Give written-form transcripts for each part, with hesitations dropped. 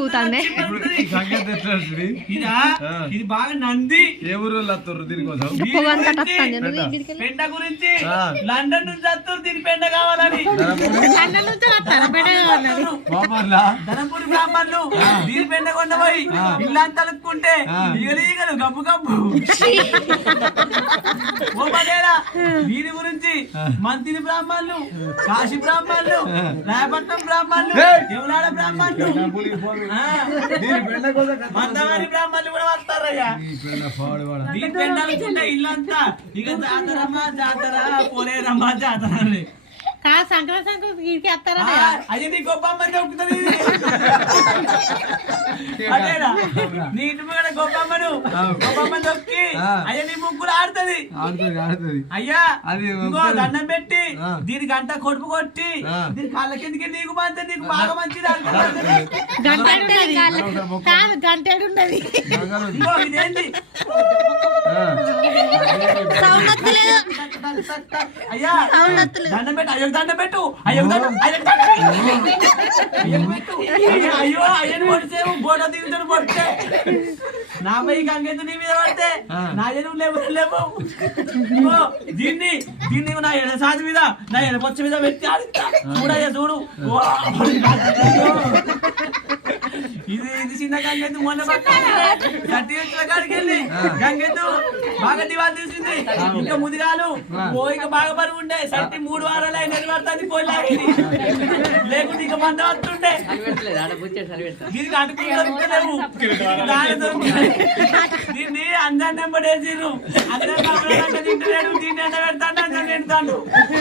ఊగుతాండే ఇది బాగా నంది ఏ ఊరు వస్తారు దీనికోసం పెండ గురించి లండన్ నుంచి వస్తారు దీని పెండ కావాలని ధనపూరి బ్రాహ్మణులు దీని పెండ కొండపోయి ఇల్లంతా తలుపుకుంటే ఈగలు గబ్బు గబ్బు ఓ పడేరా దీని గురించి మంత్రి బ్రాహ్మణులు కాశీ బ్రాహ్మణులు రాయపట్నం బ్రాహ్మణులు ఎవలాడ బ్రాహ్మణులు మందవారి బ్రాహ్మణులు కూడా వస్తారయ్యా దీని పెండాలనుకుంటే ఇల్లంతా ఇక జాతరమ్మా జాతర పోలేరమ్మా జాతర అని సంక్రాంతి వస్తారా అది నీ గొప్పమ్మ దొక్కుతుంది అదేనా నీ ఇంటి మీద గొప్పమ్మను దొక్కి అయ్యా నీ ముగ్గురు ఆడుతుంది అయ్యా ఇంకో దండం పెట్టి దీనికి గంట కొడుపు కొట్టి దీని కాళ్ళ కిందకి నీకు మంచి నీకు బాగా మంచిది గంటేడున్నది ఇంకో ఇదేంటి అయ్యా దండం పెట్టు అయ్యో దండం పెట్టు అయ్యో అయ్యో అయ్యని పడితే బోట దిగుతాడు పడితే నా పై గంగెత్తు నీ మీద పడితే నా నువ్వు లేవు దీన్ని నా ఎడ సాధి మీద నా ఎడపచ్చ మీద పెట్టి ఆడిస్తా చూడయ్యా చూడు ఇది చిన్న గంగెత్తు మొన్న గట్టి వచ్చిన కాడికి వెళ్ళి గంగెత్తు బాగా దివాలు తీసింది ఇంకా ముదిగాలు ఇంకా బాగా బరువు ఉండే సట్టి 3 వారాలు అయిన పడుతుంది పోలాగింది లేకుంటే ఇంకా మంద వస్తుండే దీనికి అటుకులేవు దీన్ని అందరిని ఎంబడేసిరు అందరూ తింటలేడు దీన్ని ఎండ పెడతాను అందరు తింటాను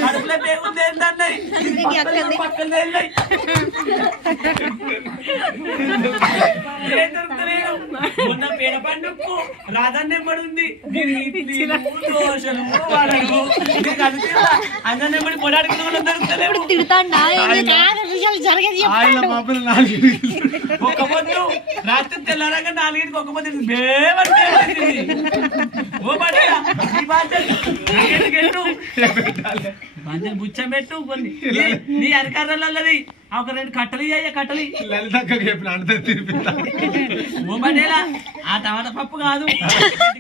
అడుగులే పేగుంది ఏంటన్నాయి పక్కన వెళ్ళాయి మొన్న పేడ పండుగకు రాధన్న ఎంబడి ఉంది దోషలు అందరిని ఎంబడి పొడాడుకున్న వాళ్ళు దొరుకుతలేడు ఒక పొద్దు రాత్రి తెల్లారంగా 4ంటికి ఒక పొద్దు ఓ పడేలా బుచ్చం పెట్టు కొన్ని నీ అధికారులది ఒక 2 కట్టలు అయ్యా కట్టలు ఓ పడేలా ఆ టమాటా పప్పు కాదు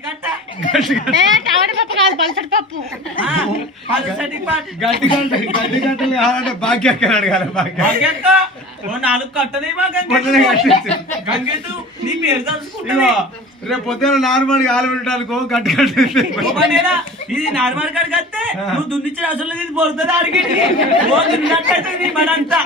కట్ట టమాటా పప్పు కాదు పల్సటి పప్పు భాగ్యక్క 4 కట్టలు గంగెత్తు నీ పేరు తలుచుకుంటా రేపు పొద్దున నార్మల్ ఆలు పెట్టాలకు గట్టి ఇది నార్మల్ కాడికి వస్తే నువ్వు దున్నిచ్చిన అసలు ఇది పోతుంది అడిగి మనంతా